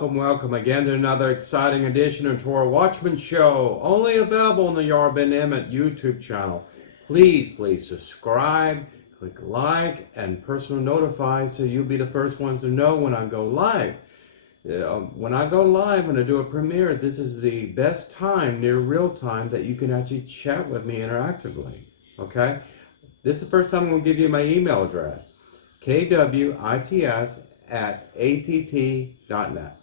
Welcome again to another exciting edition of Torah Watchman Show, only available on the ben-Emmett YouTube channel. Please subscribe, click like, and personal notify so you'll be the first ones to know when I go live. When I go live, when I do a premiere, this is the best time, near real time, that you can actually chat with me interactively. Okay? This is the first time I'm going to give you my email address, kwits@att.net.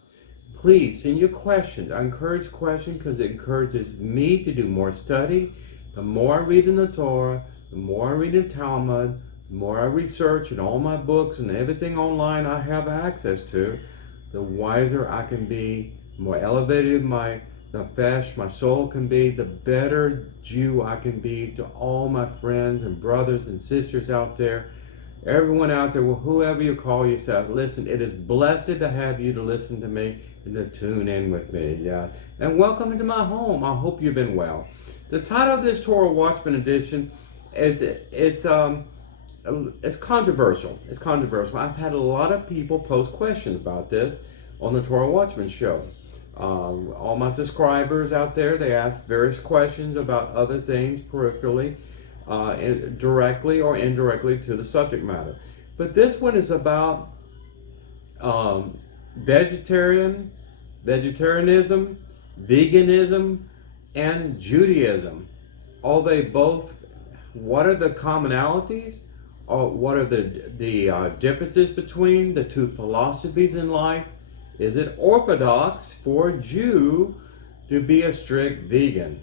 Please send your questions. I encourage questions because it encourages me to do more study. The more I read in the Torah, the more I read in Talmud, the more I research in all my books and everything online I have access to, the wiser I can be, the more elevated my nefesh, my soul can be, the better Jew I can be to all my friends and brothers and sisters out there. Everyone out there, well, whoever you call yourself, listen, it is blessed to have you to listen to me and to tune in with me. Yeah. And welcome into my home. I hope you've been well. The title of this Torah Watchman edition is it's controversial. It's controversial. I've had a lot of people post questions about this on the Torah Watchman show. All my subscribers out there, they ask various questions about other things peripherally, directly or indirectly to the subject matter. But this one is about vegetarianism, veganism, and Judaism. Are they both? What are the commonalities? Or what are the differences between the two philosophies in life? Is it orthodox for a Jew to be a strict vegan?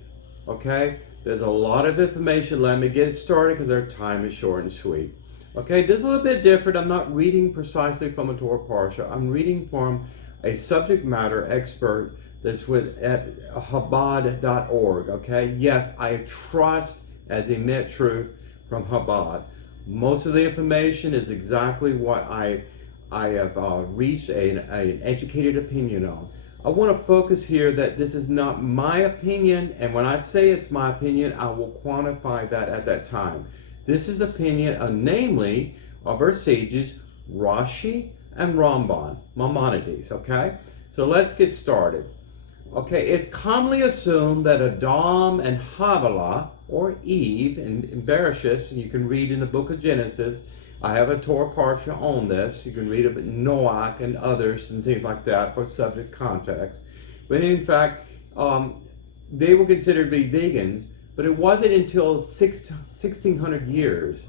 Okay, there's a lot of information. Let me get started because our time is short and sweet. Okay, this is a little bit different. I'm not reading precisely from a Torah parsha. I'm reading from a subject matter expert that's at Chabad.org. Okay, yes, I trust as emit truth from Chabad. Most of the information is exactly what I have reached an educated opinion on. I want to focus here that this is not my opinion, and when I say it's my opinion, I will quantify that at that time. This is opinion, namely, of our sages, Rashi and Rambam, Maimonides, okay? So let's get started. Okay, it's commonly assumed that Adam and Havilah, or Eve, in Bereshit, and you can read in the book of Genesis. I have a Torah parsha on this. You can read about Noach and others and things like that for subject context. But in fact, they were considered to be vegans, but it wasn't until 1600 years,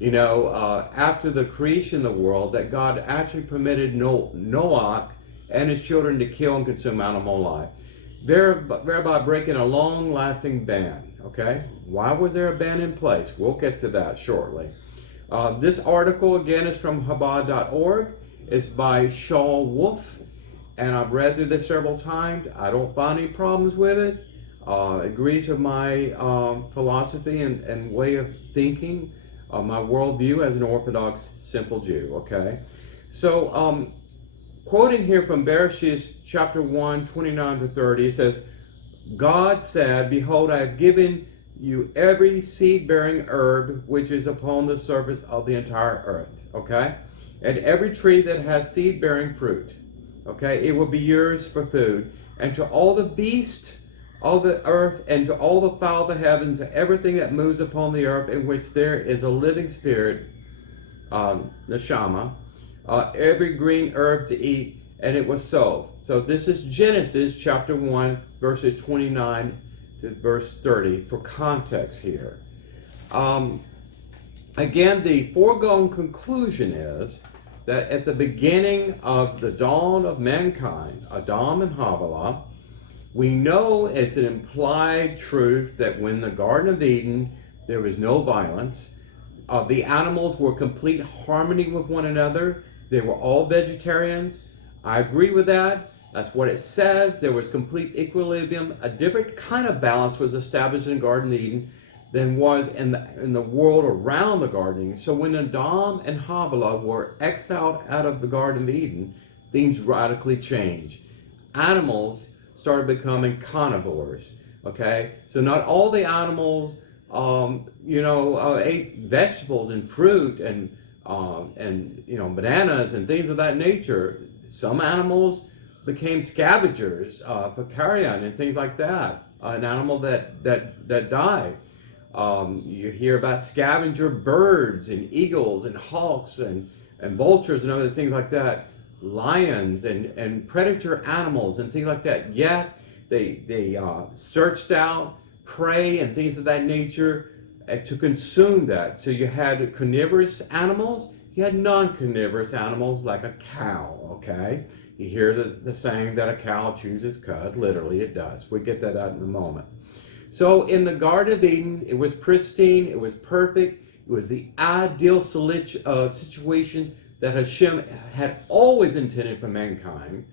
after the creation of the world, that God actually permitted Noach and his children to kill and consume animal life, thereby breaking a long-lasting ban. Okay, why was there a ban in place? We'll get to that shortly. This article, again, is from Chabad.org. It's by Shaul Wolf, and I've read through this several times. I don't find any problems with it. It agrees with my philosophy and way of thinking, my worldview as an Orthodox simple Jew, okay? So, quoting here from Bereshit chapter 1, 29 to 30, it says, God said, behold, I have given you every seed-bearing herb which is upon the surface of the entire earth, okay? And every tree that has seed-bearing fruit, okay? It will be yours for food. And to all the beasts of the earth, and to all the fowl of the heavens, to everything that moves upon the earth in which there is a living spirit, neshama, every green herb to eat. And it was so. So this is Genesis chapter 1, verses 29 to verse 30 for context here. Again, the foregone conclusion is that at the beginning of the dawn of mankind, Adam and Havilah, we know it's an implied truth that when the Garden of Eden, there was no violence. The animals were complete harmony with one another. They were all vegetarians. I agree with that. That's what it says. There was complete equilibrium. A different kind of balance was established in the Garden of Eden than was in the world around the Garden of Eden. So when Adam and Havilah were exiled out of the Garden of Eden, things radically changed. Animals started becoming carnivores. Okay, so not all the animals, ate vegetables and fruit and bananas and things of that nature. Some animals became scavengers for carrion and things like that. An animal that died. You hear about scavenger birds and eagles and hawks and vultures and other things like that. Lions and predator animals and things like that. Yes, they searched out prey and things of that nature to consume that. So you had carnivorous animals, you had non-carnivorous animals like a cow, okay? You hear the saying that a cow chooses cud. Literally, it does. We'll get that out in a moment. So in the Garden of Eden, it was pristine, it was perfect, it was the ideal situation that Hashem had always intended for mankind.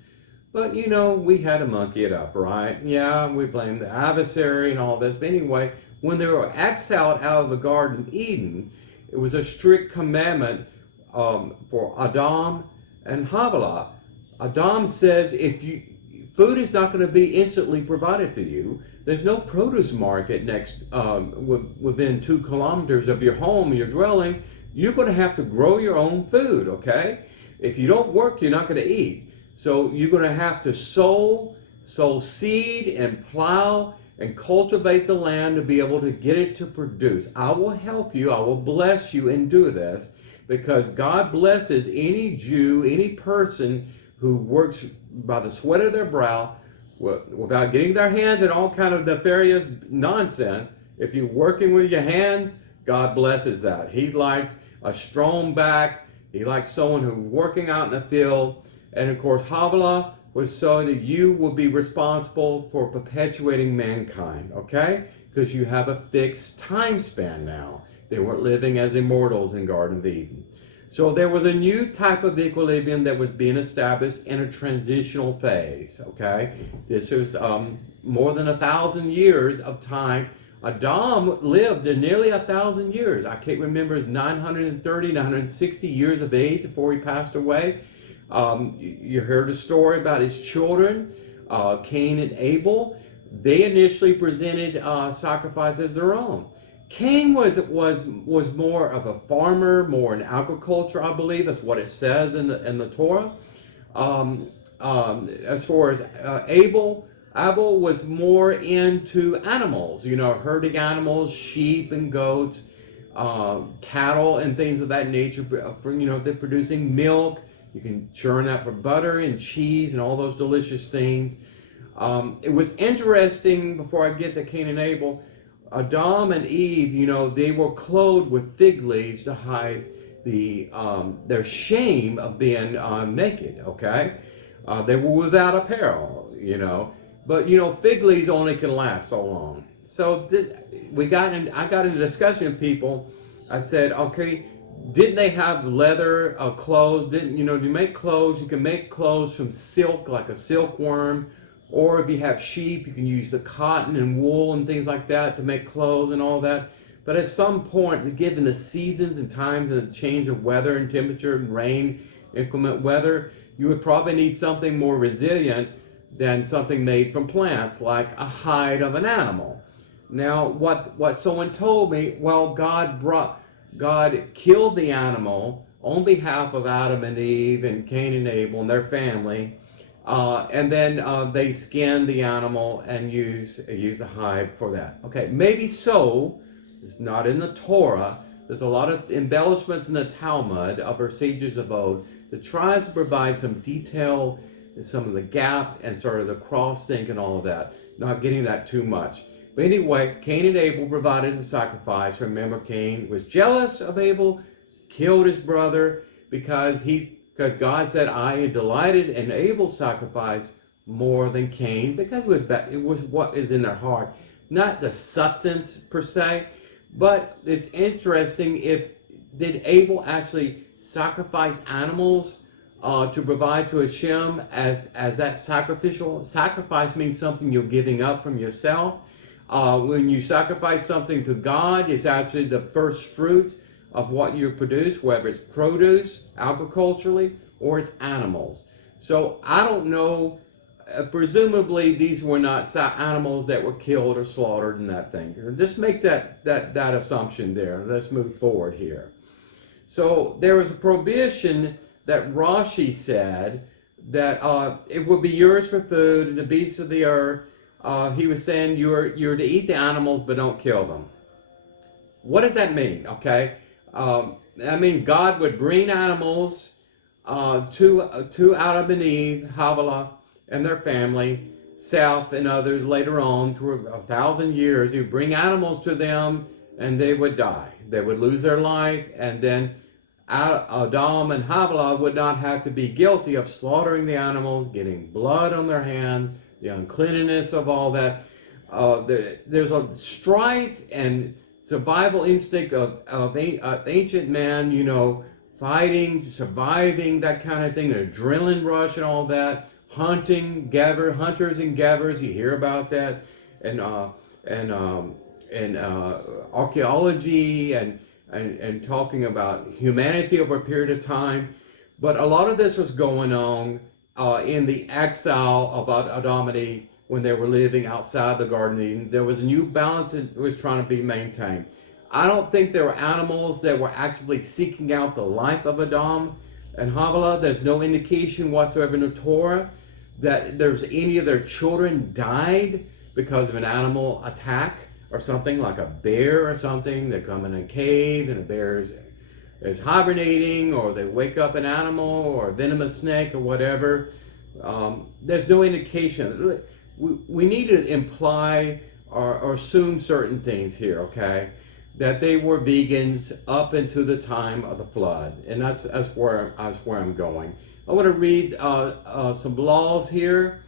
But, we had to monkey it up, right? Yeah, we blame the adversary and all this. But anyway, when they were exiled out of the Garden of Eden, it was a strict commandment for Adam and Havilah. Adam says food is not going to be instantly provided for you. There's no produce market within 2 kilometers of your home, your dwelling. You're going to have to grow your own food, okay? If you don't work, you're not going to eat. So you're going to have to sow seed and plow and cultivate the land to be able to get it to produce. I will help you. I will bless you and do this because God blesses any Jew, any person who works by the sweat of their brow without getting their hands in all kind of nefarious nonsense. If you're working with your hands, God blesses that. He likes a strong back. He likes someone who's working out in the field. And of course, Havilah was so that you will be responsible for perpetuating mankind, okay? Because you have a fixed time span now. They weren't living as immortals in Garden of Eden. So there was a new type of equilibrium that was being established in a transitional phase, okay? This was more than 1,000 years of time. Adam lived nearly 1,000 years. I can't remember, 930, 960 years of age before he passed away. You heard a story about his children, Cain and Abel. They initially presented sacrifices their own. Cain was more of a farmer, more in agriculture, I believe. That's what it says in the Torah. As far as Abel was more into animals, herding animals, sheep and goats, cattle and things of that nature. They're producing milk. You can churn that for butter and cheese and all those delicious things. It was interesting, before I get to Cain and Abel, Adam and Eve, they were clothed with fig leaves to hide their shame of being naked, okay? They were without apparel, But, fig leaves only can last so long. So I got in a discussion with people. I said, okay, didn't they have leather clothes? You make clothes? You can make clothes from silk, like a silkworm. Or if you have sheep, you can use the cotton and wool and things like that to make clothes and all that. But at some point, given the seasons and times and the change of weather and temperature and rain, inclement weather, you would probably need something more resilient than something made from plants, like a hide of an animal. Now, what someone told me, well, God killed the animal on behalf of Adam and Eve and Cain and Abel and their family, and then they skinned the animal and use the hide for that. Okay, maybe so. It's not in the Torah. There's a lot of embellishments in the Talmud of our sages of old that tries to provide some detail in some of the gaps and sort of the cross think and all of that. Not getting that too much. But anyway, Cain and Abel provided the sacrifice. Remember, Cain was jealous of Abel, killed his brother because God said, I had delighted in Abel's sacrifice more than Cain, because it was what is in their heart, not the substance per se. But it's interesting, did Abel actually sacrifice animals to provide to Hashem as that sacrifice means something you're giving up from yourself. When you sacrifice something to God, it's actually the first fruits of what you produce, whether it's produce, agriculturally, or it's animals. So I don't know, presumably these were not animals that were killed or slaughtered in that thing. Just make that assumption there. Let's move forward here. So there was a prohibition that Rashi said that it would be yours for food, and the beasts of the earth. He was saying you're to eat the animals, but don't kill them. What does that mean? Okay, I mean God would bring animals to Adam and Eve, Havilah, and their family, Seth and others later on through 1,000 years. He would bring animals to them, and they would die. They would lose their life, and then Adam and Havilah would not have to be guilty of slaughtering the animals, getting blood on their hands, the uncleanliness of all that. There's a strife and survival instinct of ancient man, fighting, surviving, that kind of thing, the adrenaline rush and all that, hunting, hunters and gatherers, you hear about that, and archaeology and talking about humanity over a period of time. But a lot of this was going on in the exile of Adam and Eve when they were living outside the Garden of Eden. There was a new balance that was trying to be maintained. I don't think there were animals that were actually seeking out the life of Adam and Havilah. There's no indication whatsoever in the Torah that there's any of their children died because of an animal attack or something, like a bear or something. They come in a cave and a bear is hibernating, or they wake up an animal or a venomous snake or whatever. There's no indication. We need to imply or assume certain things here, okay? That they were vegans up into the time of the flood, and that's where I'm going. I want to read some laws here.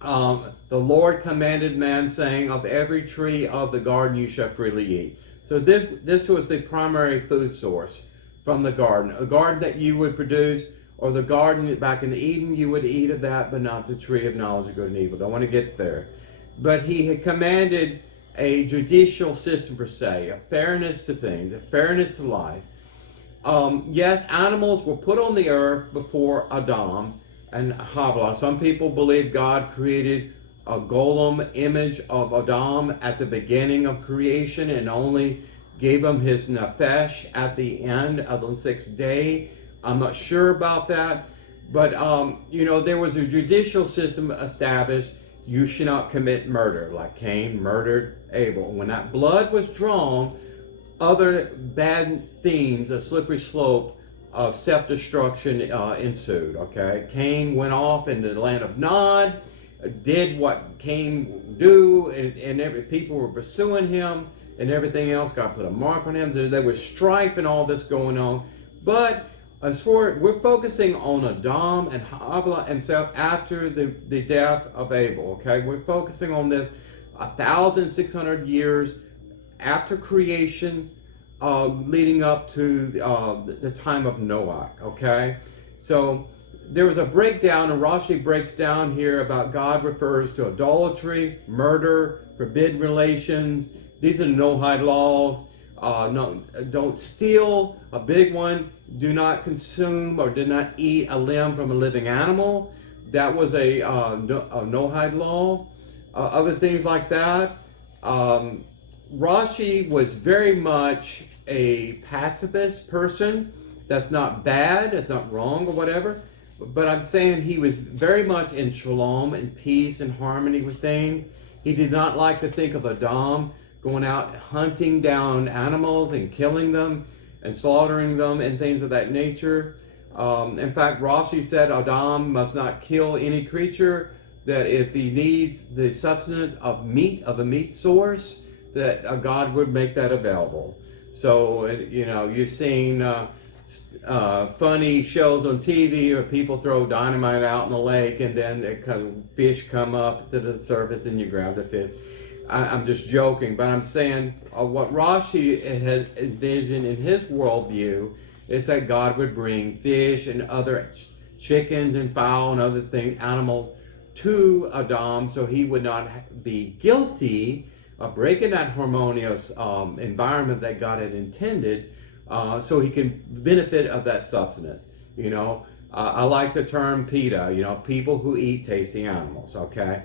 The Lord commanded man, saying, "Of every tree of the garden you shall freely eat." So this was the primary food source from the garden. A garden that you would produce, or the garden back in Eden, you would eat of that, but not the tree of knowledge of good and evil. Don't want to get there. But he had commanded a judicial system per se, a fairness to things, a fairness to life. Yes, animals were put on the earth before Adam and Havilah. Some people believe God created a golem image of Adam at the beginning of creation and only gave him his nefesh at the end of the sixth day. I'm not sure about that, but there was a judicial system established. You should not commit murder, like Cain murdered Abel. When that blood was drawn, other bad things, a slippery slope of self-destruction ensued, okay? Cain went off into the land of Nod, did what Cain do, and people were pursuing him, and everything else. God put a mark on him. There was strife and all this going on. But we're focusing on Adam and Havilah and Seth after the death of Abel, okay? We're focusing on this 1,600 years after creation, leading up to the time of Noah, okay? So there was a breakdown, and Rashi breaks down here about God refers to idolatry, murder, forbidden relations. These are Noahide laws. No, don't steal, a big one. Do not consume or do not eat a limb from a living animal. That was a Noahide law. Other things like that. Rashi was very much a pacifist person. That's not bad, that's not wrong or whatever. But I'm saying he was very much in shalom and peace and harmony with things. He did not like to think of Adam going out hunting down animals and killing them and slaughtering them and things of that nature. In fact, Rashi said Adam must not kill any creature, that if he needs the substance of meat, of a meat source, that God would make that available. So, you've seen funny shows on TV where people throw dynamite out in the lake and then fish come up to the surface and you grab the fish. I'm just joking, but I'm saying what Rashi has envisioned in his worldview is that God would bring fish and other chickens and fowl and other things, animals, to Adam, so he would not be guilty of breaking that harmonious environment that God had intended, so he can benefit of that substance. I like the term PETA, people who eat tasty animals, okay?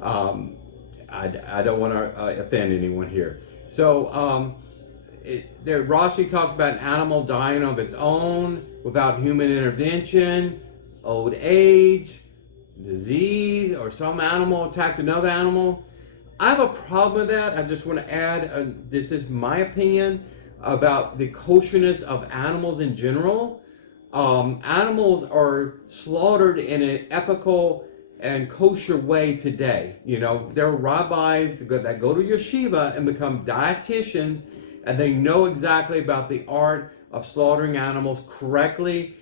I don't want to offend anyone here. So Rashi talks about an animal dying of its own without human intervention. old age, disease, or some animal attacked another animal. I have a problem with that. I just want to add, this is my opinion about the kosher-ness of animals in general. Animals are slaughtered in an ethical and kosher way today. You know, there are rabbis that go to yeshiva and become dietitians, and they know exactly about the art of slaughtering animals correctly,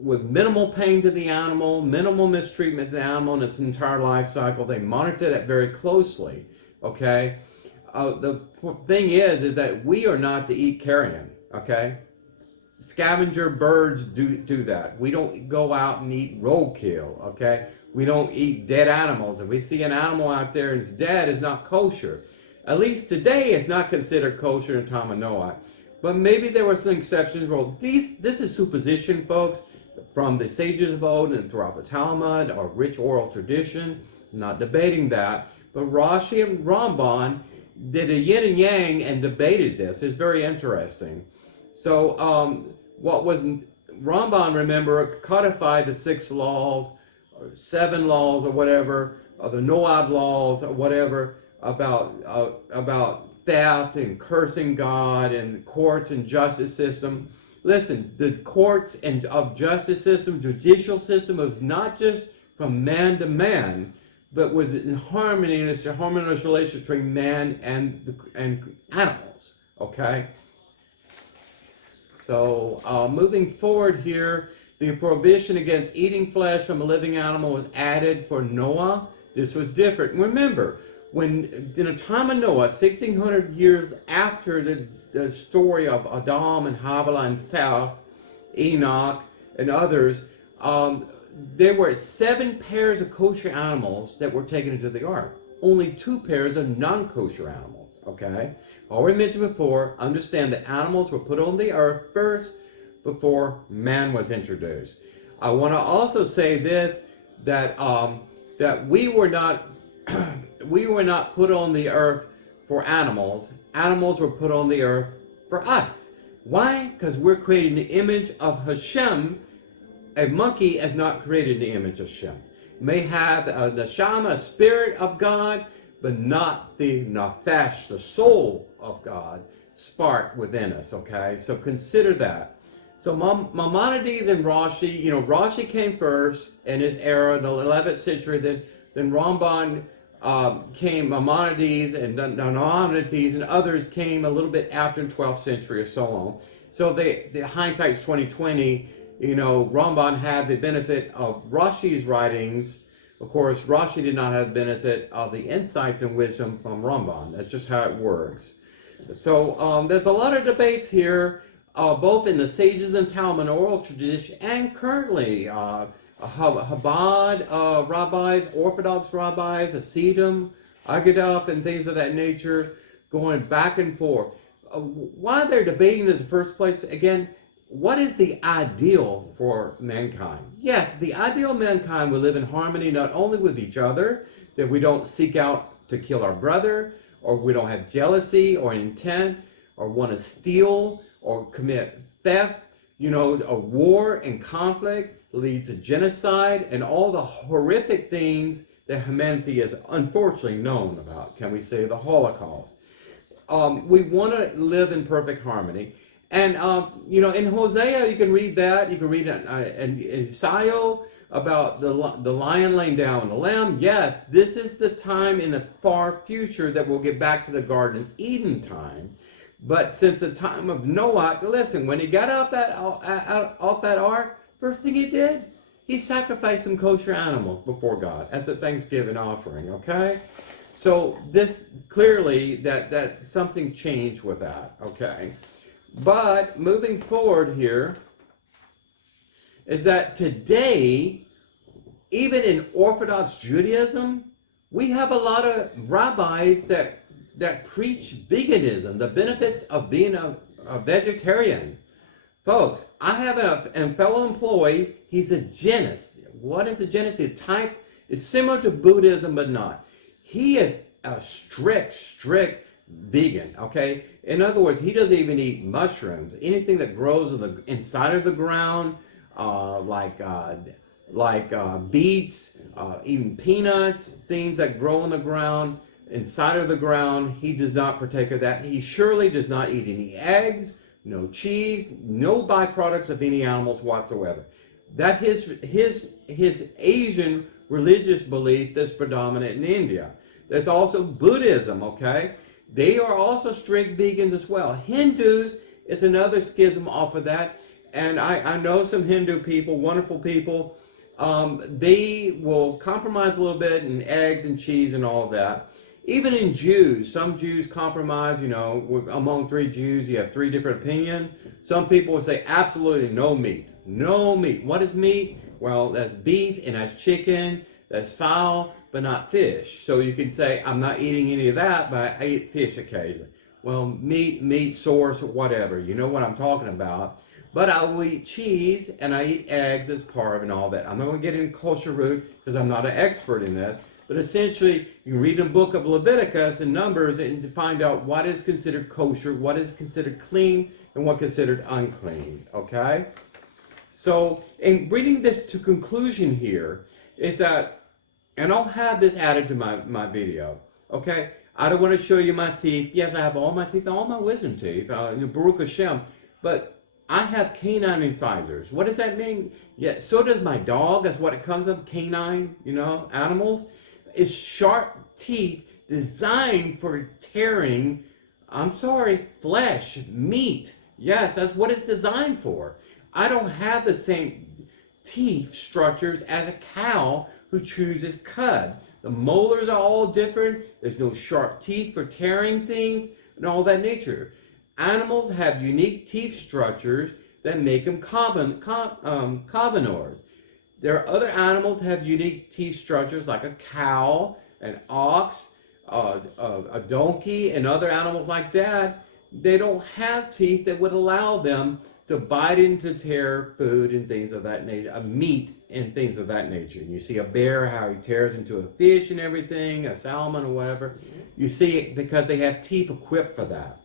with minimal pain to the animal, minimal mistreatment to the animal in its entire life cycle. They monitor that very closely, okay? The thing is that we are not to eat carrion, okay? Scavenger birds do that. We don't go out and eat roadkill, okay? We don't eat dead animals. If we see an animal out there and it's dead, it's not kosher. At least today, it's not considered kosher in time of Noah. But maybe there were some exceptions. Well, this is supposition, folks, from the sages of old and throughout the Talmud, or rich oral tradition. I'm not debating that. But Rashi and Rambam did a yin and yang and debated this. It's very interesting. So what was Rambam, remember, codified the 6 laws, or 7 laws, or whatever, or the Noah laws, or whatever, about theft and cursing God and courts and justice system. Listen, the courts and of justice system, judicial system, was not just from man to man, but was in harmony, and it's a harmonious relationship between man and animals. Okay. So moving forward here, the prohibition against eating flesh from a living animal was added for Noah. This was different. Remember, when in the time of Noah, 1600 years after the story of Adam and Havilah and Seth, Enoch and others, there were 7 pairs of kosher animals that were taken into the ark. Only 2 pairs of non-kosher animals, okay? Already mentioned before, understand that animals were put on the earth first before man was introduced. I want to also say this, that we were not we were not put on the earth for animals. Animals were put on the earth for us. Why? Because we're created in the image of Hashem. A monkey is not created in the image of Hashem. May have a neshama, a spirit of God, but not the nefesh, the soul of God, spark within us, okay? So consider that. So Maimonides and Rashi, Rashi came first in his era, in the 11th century, then Rambam came, Maimonides and Maimonides and others came a little bit after in 12th century or so on. So the hindsight's 2020. Rambam had the benefit of Rashi's writings. Of course, Rashi did not have the benefit of the insights and wisdom from Rambam. That's just how it works. So there's a lot of debates here, both in the sages and Talmud oral tradition, and currently Chabad rabbis, Orthodox rabbis, Hasidim, Agadah, and things of that nature, going back and forth. Why they're debating this in the first place, again, what is the ideal for mankind? Yes, the ideal mankind will live in harmony not only with each other, that we don't seek out to kill our brother, or we don't have jealousy or intent, or want to steal or commit theft. A war and conflict leads to genocide and all the horrific things that humanity has unfortunately known about. Can we say the Holocaust? We want to live in perfect harmony. And, in Hosea, you can read that. You can read in Isaiah about the lion laying down the lamb. Yes, this is the time in the far future that we'll get back to the Garden of Eden time. But since the time of Noah, listen, when he got off that ark, first thing he did, he sacrificed some kosher animals before God as a Thanksgiving offering, okay? So this clearly that something changed with that, okay? But moving forward here is that today, even in Orthodox Judaism, we have a lot of rabbis that preach veganism, the benefits of being a vegetarian. Folks, I have a fellow employee, he's a Janus. What is a Janus? The type is similar to Buddhism, but not. He is a strict vegan, okay? In other words, he doesn't even eat mushrooms. Anything that grows inside of the ground, beets, even peanuts, things that grow on the ground, inside of the ground. He does not partake of that. He surely does not eat any eggs, no cheese, no byproducts of any animals whatsoever. That his Asian religious belief that's predominant in India. There's also Buddhism, okay? They are also strict vegans as well. Hindus is another schism off of that. And I know some Hindu people, wonderful people. They will compromise a little bit in eggs and cheese and all of that. Even in Jews, some Jews compromise, among three Jews, you have three different opinions. Some people will say absolutely no meat. No meat. What is meat? Well, that's beef and that's chicken, that's fowl, but not fish. So you can say, I'm not eating any of that, but I eat fish occasionally. Well, meat source, whatever. You know what I'm talking about. But I will eat cheese and I eat eggs as part of and all that. I'm not going to get into kosher root because I'm not an expert in this. But essentially, you can read the book of Leviticus and Numbers and find out what is considered kosher, what is considered clean, and what is considered unclean. Okay? So, in bringing this to conclusion here, is that, and I'll have this added to my video. Okay? I don't want to show you my teeth. Yes, I have all my teeth, all my wisdom teeth, Baruch Hashem. But I have canine incisors. What does that mean? Yeah, so does my dog. That's what it comes of, canine, animals. It's sharp teeth designed for tearing, flesh, meat. Yes, that's what it's designed for. I don't have the same teeth structures as a cow who chooses cud. The molars are all different. There's no sharp teeth for tearing things and all that nature. Animals have unique teeth structures that make them carnivores. There are other animals that have unique teeth structures like a cow, an ox, a donkey, and other animals like that. They don't have teeth that would allow them to bite into tear food and things of that nature, meat and things of that nature. You see a bear, how he tears into a fish and everything, a salmon or whatever. You see it because they have teeth equipped for that.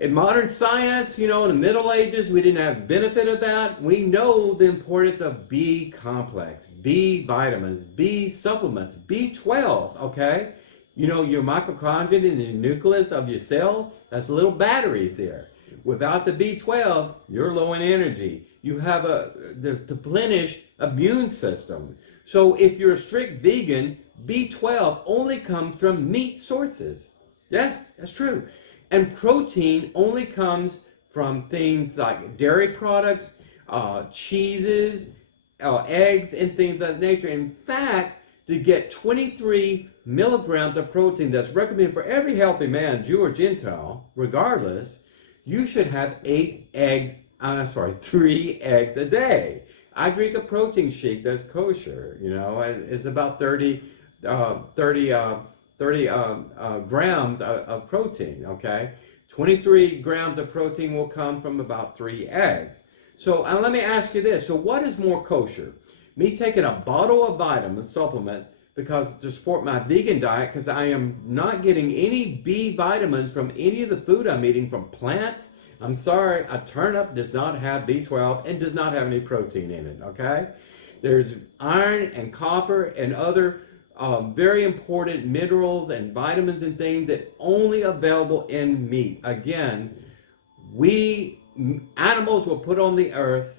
In modern science, in the Middle Ages, we didn't have benefit of that. We know the importance of B complex, B vitamins, B supplements, B12, okay? Your mitochondria in the nucleus of your cells, that's little batteries there. Without the B12, you're low in energy. You have the deplenished immune system. So if you're a strict vegan, B12 only comes from meat sources. Yes, that's true. And protein only comes from things like dairy products, cheeses, eggs, and things of that nature. In fact, to get 23 milligrams of protein that's recommended for every healthy man, Jew or Gentile, regardless, you should have 3 eggs a day. I drink a protein shake that's kosher. It's about 30 grams of protein, okay? 23 grams of protein will come from about 3 eggs. So let me ask you this. So what is more kosher? Me taking a bottle of vitamin supplements to support my vegan diet because I am not getting any B vitamins from any of the food I'm eating from plants. I'm sorry, a turnip does not have B12 and does not have any protein in it, okay? There's iron and copper and other very important minerals and vitamins and things that only available in meat. Again, animals were put on the earth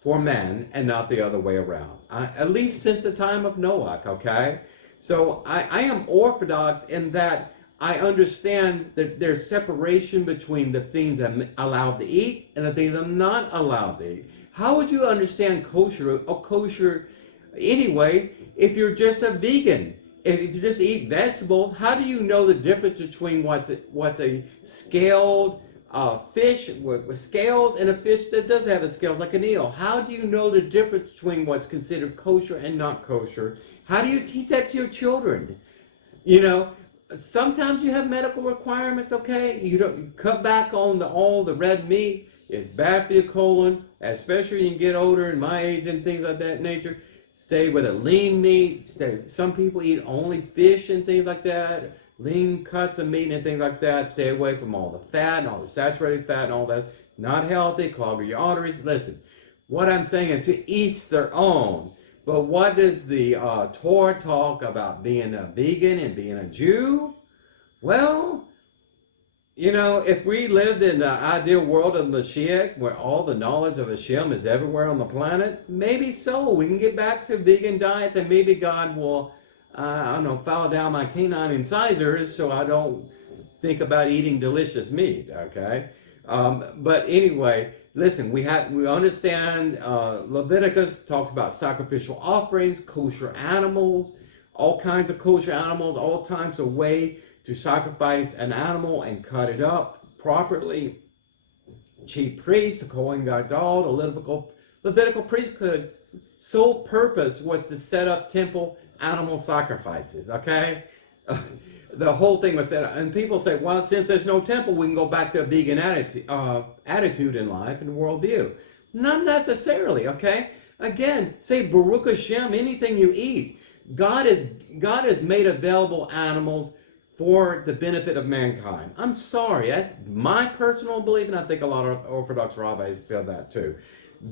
for man and not the other way around. At least since the time of Noah, okay? So I am Orthodox in that I understand that there's separation between the things I'm allowed to eat and the things I'm not allowed to eat. How would you understand kosher anyway if you're just a vegan? If you just eat vegetables, how do you know the difference between what's a scaled fish with scales and a fish that does have a scales like an eel? How do you know the difference between what's considered kosher and not kosher? How do you teach that to your children? Sometimes you have medical requirements, okay? You don't cut back on all the red meat. It's bad for your colon, especially when you get older and my age and things like that nature. Stay with a lean meat. Some people eat only fish and things like that. Lean cuts of meat and things like that. Stay away from all the fat and all the saturated fat and all that. Not healthy, clog your arteries. Listen, What I'm saying is to each their own. But what does the Torah talk about being a vegan and being a Jew? Well, if we lived in the ideal world of Mashiach, where all the knowledge of Hashem is everywhere on the planet, maybe so. We can get back to vegan diets, and maybe God will, foul down my canine incisors so I don't think about eating delicious meat, okay? But anyway, listen, we understand Leviticus talks about sacrificial offerings, kosher animals, all kinds of kosher animals, all types of way to sacrifice an animal and cut it up properly. Chief priest, the Kohen Gadol, the Levitical priesthood, sole purpose was to set up temple animal sacrifices, okay? The whole thing was set up. And people say, well, since there's no temple, we can go back to a vegan attitude in life and worldview. Not necessarily, okay? Again, say Baruch Hashem, anything you eat. God has made available animals for the benefit of mankind. I'm sorry, that's my personal belief, and I think a lot of Orthodox rabbis feel that too.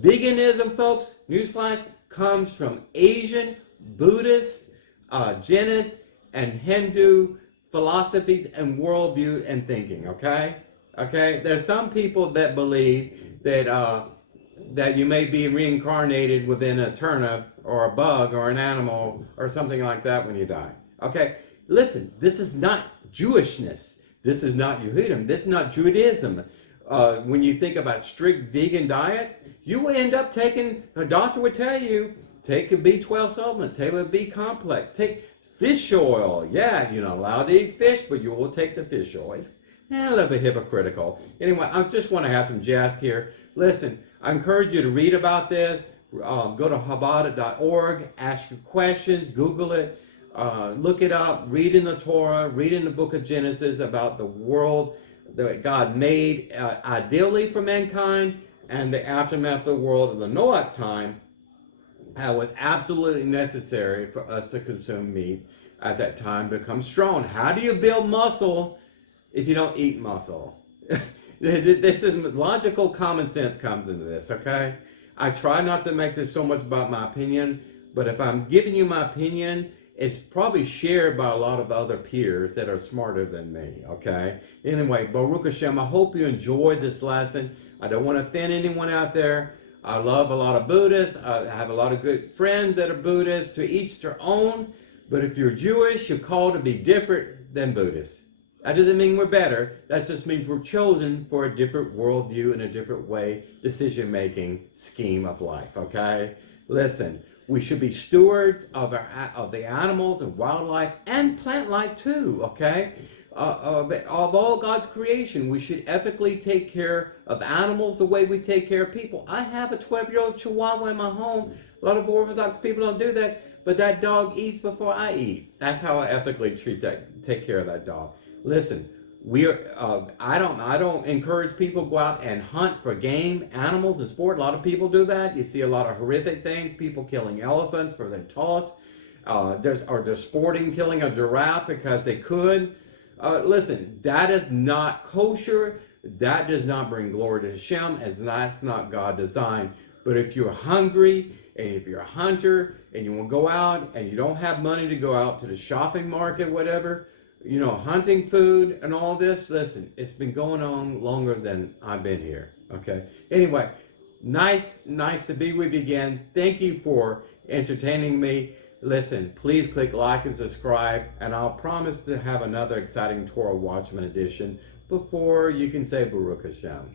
Veganism, folks, newsflash, comes from Asian, Buddhist, Jainist, and Hindu philosophies and worldview and thinking, okay? Okay? There's some people that believe that you may be reincarnated within a turnip or a bug or an animal or something like that when you die. Okay? Listen, this is not Jewishness. This is not Yehudim. This is not Judaism. When you think about strict vegan diet, you will end up taking, a doctor would tell you, take a B12 supplement, take a B complex, take fish oil. Yeah, you're not allowed to eat fish, but you will take the fish oil. It's a little bit hypocritical. Anyway, I just want to have some jest here. Listen, I encourage you to read about this. Go to Chabad.org, ask your questions, Google it. Look it up, read in the Torah, read in the book of Genesis about the world that God made ideally for mankind and the aftermath of the world of the Noah time. How it was absolutely necessary for us to consume meat at that time to become strong. How do you build muscle if you don't eat muscle? This is logical common sense comes into this, okay? I try not to make this so much about my opinion, but if I'm giving you my opinion, it's probably shared by a lot of other peers that are smarter than me, okay? Anyway, Baruch Hashem, I hope you enjoyed this lesson. I don't want to offend anyone out there. I love a lot of Buddhists. I have a lot of good friends that are Buddhists. To each their own. But if you're Jewish, you're called to be different than Buddhists. That doesn't mean we're better. That just means we're chosen for a different worldview and a different way, decision-making scheme of life, okay? Listen. We should be stewards of the animals and wildlife and plant life too, okay? Of all God's creation, we should ethically take care of animals the way we take care of people. I have a 12-year-old Chihuahua in my home. A lot of Orthodox people don't do that, but that dog eats before I eat. That's how I ethically take care of that dog. Listen, I don't encourage people to go out and hunt for game animals in sport. A lot of people do that. You see a lot of horrific things. People killing elephants for their toss. They're sporting killing a giraffe because they could. Listen, that is not kosher. That does not bring glory to Hashem, and that's not God designed. But if you're hungry and if you're a hunter and you want to go out and you don't have money to go out to the shopping market, whatever, hunting food and all this, listen, it's been going on longer than I've been here, okay? Anyway, nice to be with you again. Thank you for entertaining me. Listen, please click like and subscribe, and I'll promise to have another exciting Torah Watchman edition before you can say Baruch Hashem.